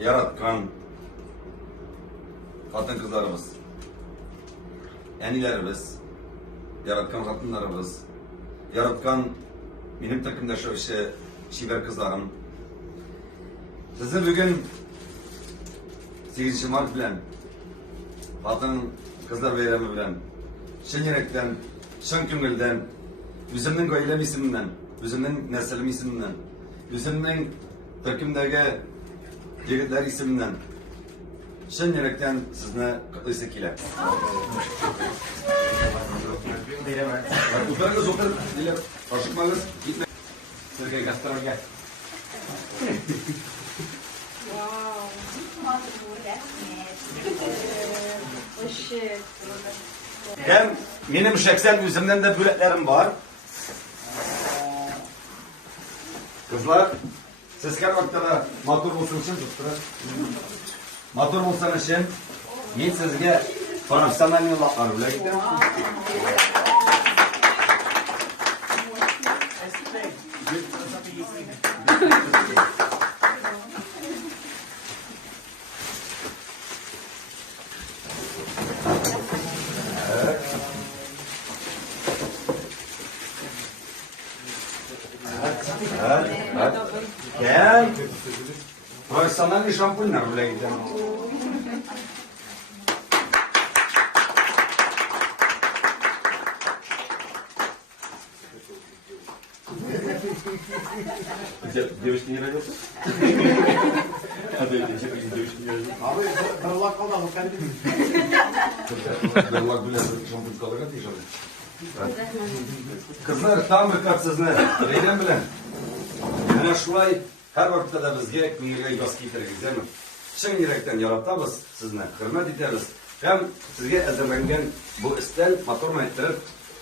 yaratkan kadın kızlarımız, enilerimiz, yaratkan kadınlarımız, yaratkan benim takımdaşı şiver kızlarım. Sizi bugün 8 Mart bilen, kadın kızlar beyremi bilen, şen yürekten, şen köngülden, yüzümün gailem isiminden, yüzümün neslim isiminden, yüzümün takımdaki yigitler isiminden, şen yürekten sizne kutlayısı kile. Oturunuz oturun, dile aşıkmanız gitme. Sergey Gaspar gel. Hem benim şeksen yüzümden de böreklerim var. Kızlar, siz her vaktada matur olsun için tutturun. Matur olsan için, ben sizge Fransızdan yollar bile gittim. Evet. Gel. Profesyonel şampuanlar bile gittim. Девочки не родятся? А да, девочки не родятся. Abi darlak kaldı ama kendimiz. Darlak bile şampuan kalır diyeceğim. Kızlar tam dikkatsizler. Neyden bilen? Ana şulay her vakitte de bizge ko'ngilga yoz keltirgiz, değil mi? Chin yurakdan yaratamiz sizni, hurmat etamiz. Hem sizga azarlangan bu istal motorni ayttirib,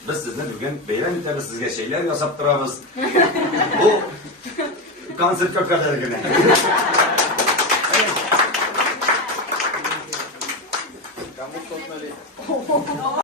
biz sizni bugun bayram etamiz, sizga şeylar yasab turamiz. Bu konsertga kadargina.